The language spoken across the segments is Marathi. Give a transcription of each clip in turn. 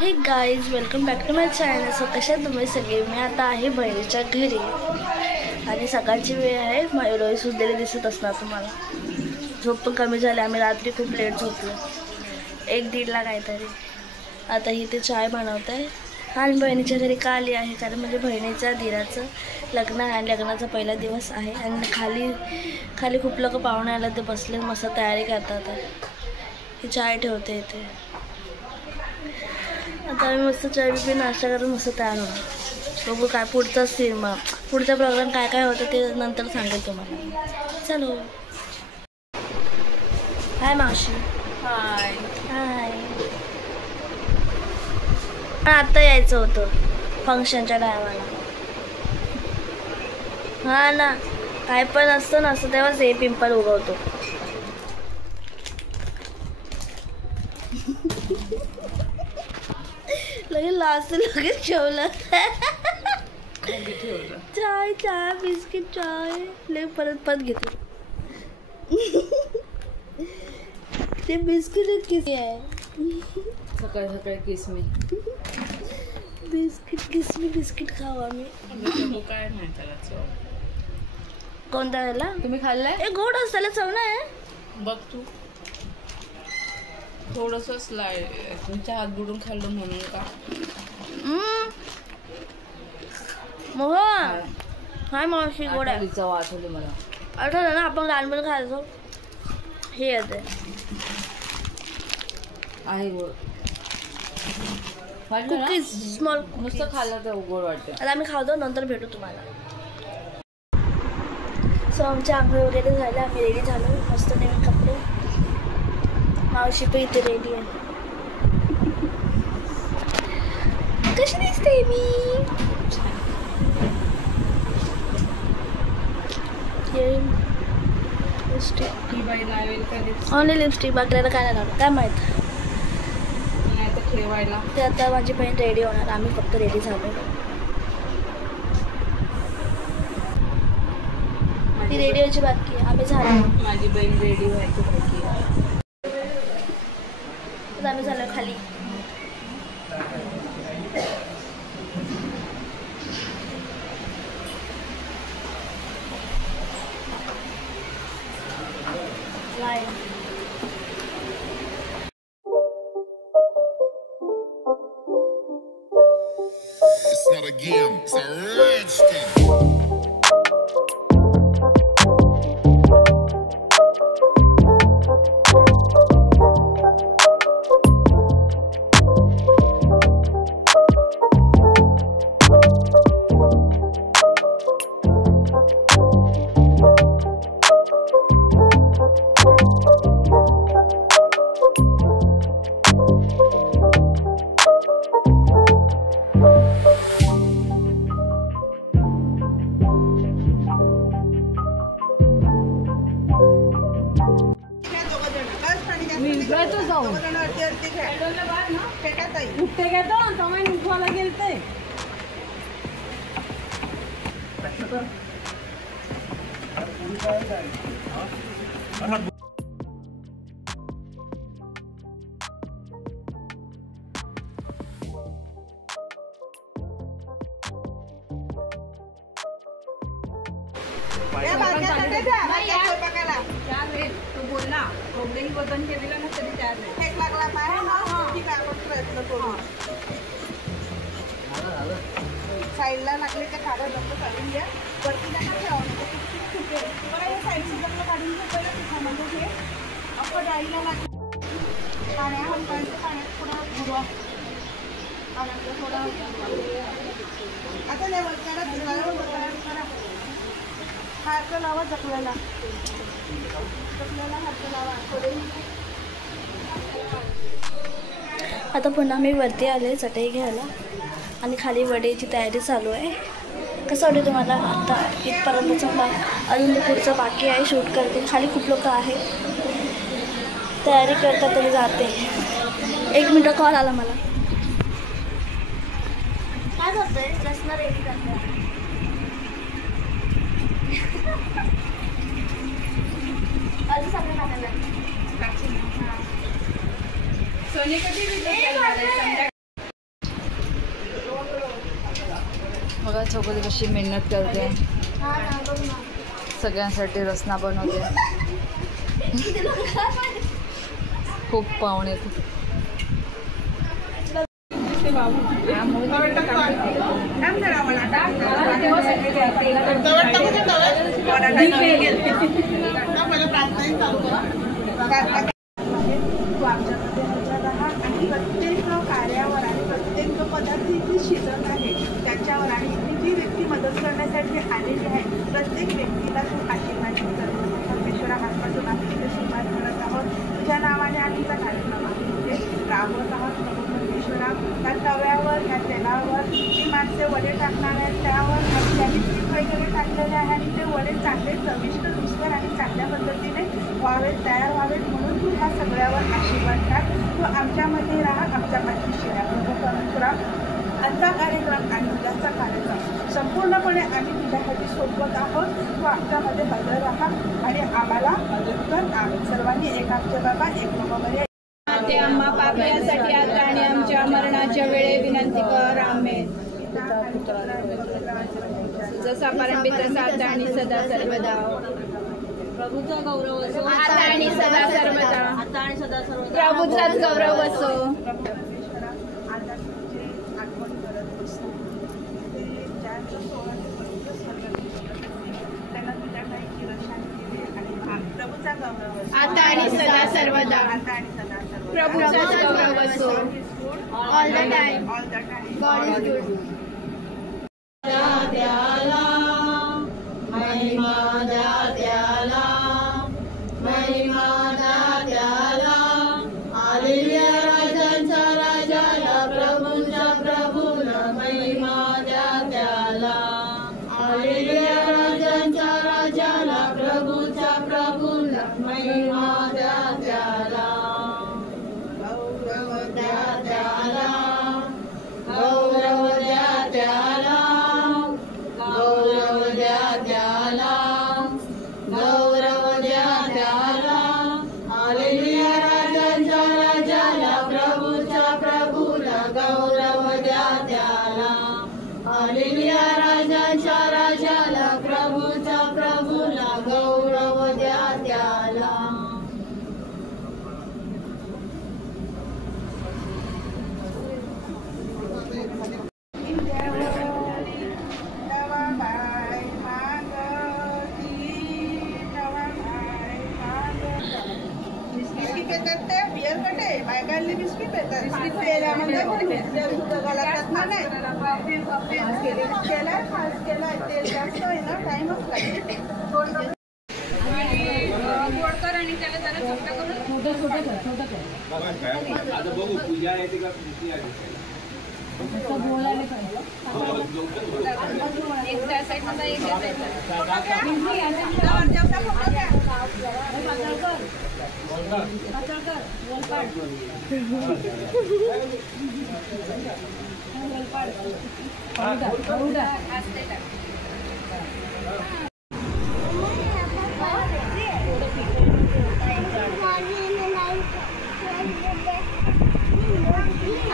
हे guys, welcome back to my channel. So कशा तुम्ही सगळे? मी आता आहे बहिणीच्या घरी आणि सकाळची वेळ आहे. माझे डोळे सुजलेले दिसत असणार तुम्हाला. झोप पण कमी झाली. आम्ही रात्री खूप लेट झोपलो, 1-1:30ला काहीतरी. आता ही ते चाय बनवत आहे. आणि बहिणीच्या घरी का आली आहे कारण म्हणजे बहिणीच्या धीराचं लग्न आहे आणि लग्नाचा पहिला दिवस आहे. आणि खाली खूप लोक पाहुणे आले, ते बसले मस्त तयारी करतात. ही चाय ठेवते इथे. आता आम्ही मस्त चाय बी नाश्ता करून मस्त तयार होतो. बघू काय पुढचा सिनेमा, पुढचा प्रोग्राम काय काय होतं ते नंतर सांगेल तुम्हाला. चलो. हाय मावशी. हाय. हाय. आता यायचं होतं फंक्शनच्या टायमाला. हा ना, काय पण असतं नसतं तेव्हाच हे पिंपल उगवतो. लगेच ठेवलं चाय चाय बिस्किट चाय लगे परत घेतलं. ते बिस्किट किती आहे? सकाळी सकाळी किसमी बिस्किट खाऊ आम्ही. काय नाही त्याला चव. कोणत्या वेळेला तुम्ही खाल्लंय? हे गोड असताना चव नाही. बघ तू थोडंसं स्लाइड तुमच्या हात बुडून खाल्लं म्हणून का? मोहन हाय मावशी. गोड आहे. चव आठवली मला. आठवलं ना आपण लहानपणी खायचो. हे येते आहे गोड. कुकीज स्मॉल नुसतं खाल्लं तर गोड वाटतं. आता आम्ही खातो, नंतर भेटू तुम्हाला. सो आमच्या आंघोळ वगैरे झालं, आम्ही रेडी झालो. मस्त नवीन कपडे. मावशी पण इथे रेडी आहे. कशी दिसते मी? ही बाई लावेल कधी ओनली लिपस्टिक, बाकीला काय नाही लावलं. काय माहीत नाही तर ठेवायला. ते आता माझी बहीण रेडी होणार, आम्ही फक्त रेडी झालो. ती रेडी व्हायची बाकी आहे, आम्ही झालो. माझी बहीण रेडी व्हायची बाकी आहे. आम्ही झालो खाली. It's not a game, it's a rich thing. तो बोलला कोंबडीही वजन केलेलं ना तरी त्या एक लागला प्रयत्न करू. साईडला लागले ते काढा लग्न काढून घ्या. वरती त्यांना ठेवा साईडची लग्न काढून घेतलं तिच्यामध्ये हे आपण डाळीला लागलं पाण्यात थोडा बुडवा. पाण्यात थोडा आता लेवल करा. हात लावा जखल्याला आता पुन्हा मी वरती आले चटई घ्यायला आणि खाली वडेची तयारी चालू आहे. कसं वाटतं तुम्हाला? आता इथपर्यंतचा भाग अजून ते पुढचं बाकी आहे. शूट करते. खाली खूप लोक आहेत, तयारी करतात. तरी जाते. 1 मिनिट कॉल आला मला. काय करतोय? रसना रेडी करते. अजून सगळं टाकायला सोने कधी छोकरी कशी मेहनत करते, सगळ्यांसाठी रसना बनवते. खूप पाहुणे तू आमच्यामध्ये हजर राहा आणि प्रत्येक कार्यावर आणि प्रत्येक पदार्थ जी शिजत आहे त्याच्यावर आणि जी व्यक्ती मदत करण्यासाठी आलेली आहे प्रत्येक व्यक्तीला तू आशीर्वाद कर. परमेश्वरा हातपासून आम्ही तुझे सुरुवात करत आहोत. तुझ्या नावाने आम्हीचा कार्यक्रम आहे राबवत आहोत. परमेश्वरा त्या तव्यावर त्या तेलावर जी माणसे वडे टाकणार आहेत त्यावर त्यांनी पीठ वगैरे टाकलेले आहे आणि ते वडे चांगले चविष्ट रुचकर आणि चांगल्या पद्धतीने व्हावेत, तयार व्हावेत म्हणून तू ह्या सगळ्यावर आशीर्वाद टाक. तू आमच्यामध्ये राहा, आमच्या पाठीशी राहा. परमेश्वरा आजचा कार्यक्रम आणि उद्याचा कार्यक्रम संपूर्णपणे आम्ही तुझ्यासाठी सोबत आहोत. तू आमच्यामध्ये हजर राहा आणि आम्हाला मदत कर. आम्ही सर्वांनी एक आमचे बाबा एक बाबा ते आम्हा पापण्यासाठी आता आणि आमच्या मरणाच्या वेळे विनंती कर. आमेन. जसा प्रारंभी तसा आता आणि सदा सर्वदा. प्रभूचा गौरव असो आता आणि सदा सर्वदा. आता आणि सदा सर्वदा प्रभूचाच गौरव असो. आता तुझे आठवण करत असतो ते ज्यांचं त्यांना तुझ्या काही चिरशान केले आणि प्रभूचा गौरव असो आता आणि सदा सर्वदा. आता आणि सदा सर्वदा. प्रभूचाच गौरव असो. All the time. All the time. God is good. महिमा द्या त्याला, महिमा द्या त्याला. हालेलुया राजांच्या राजाला, प्रभूंच्या प्रभूला महिमा द्या त्याला. हालेलुया राजांच्या राजाला, प्रभूच्या प्रभूला महिमा द्या त्याला. गौरव द्या त्याला, गौरव द्या त्याला, गौरव द्या त्याला, गौरव द्या त्याला. हालेलुया राजांच्या राजाला, प्रभूच्या प्रभूला गौरव द्या त्याला. हालेलुया राजांच्या राजाला, प्रभूच्या प्रभूला गौरव द्या त्याला. बिस्किट येतात ते बियर कटे बायकांनी बिस्किट येतात. बिस्किट केल्यामध्ये केलाय फास्ट केलाय तेल जास्त आहे ना टाइमच लागेल. गोडकर आणि त्याला जरा छोटा करून आता बघू पूजा येते का कृती आहे एक त्या साईडला एक या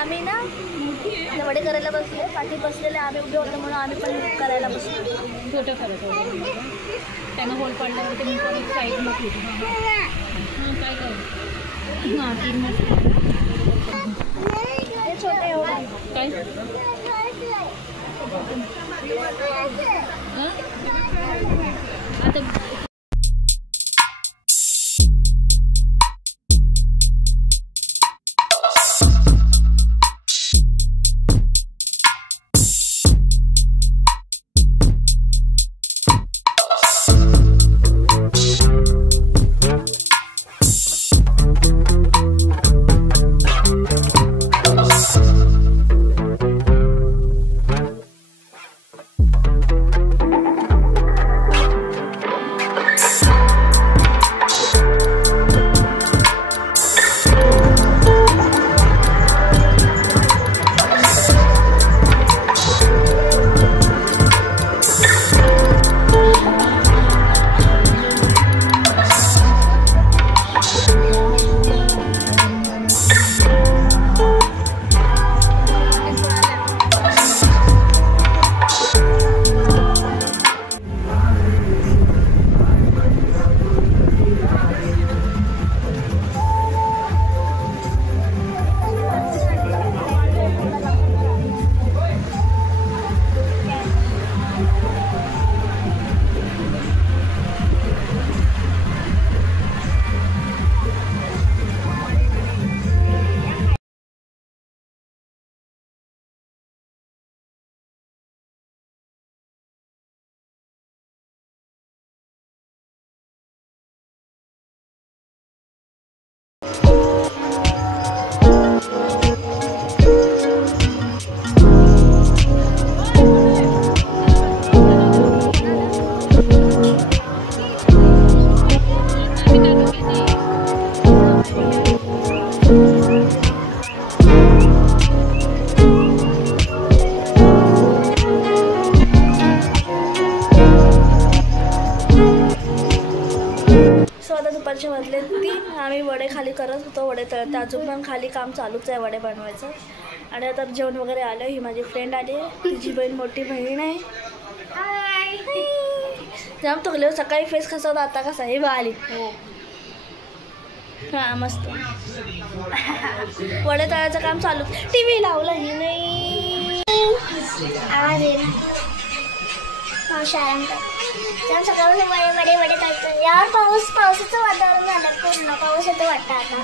आम्ही ना वडे करायला बसले, पाठी बसलेले आम्ही उभे होतो म्हणून आम्ही पण करायला बसलो. छोटं करत होतं त्यांना होल पडल्यावर ते साईड मध्ये काय कर हां 3 ते छोटे एवढे काय आता वाजायचे वाजले 3. आम्ही वडे खाली करत होतो, वडे तळत. अजून पण खाली काम चालूच आहे वडे बनवायचं. आणि आता जेवण वगैरे आलं. ही माझी फ्रेंड आली आहे, तिची बहीण मोठी बहीण आहे. जाम थकले सकाळी फेस कसा होता, आता कसा हे आली. हां मस्त. वडे तळायचं काम चालू. TV लावलं ही नाही, आवाज येईल. सकाळी वडे वडे तळतो. यार पावसाचं वातावरण झालं पूर्ण. पाऊस येतो वाटतं आता.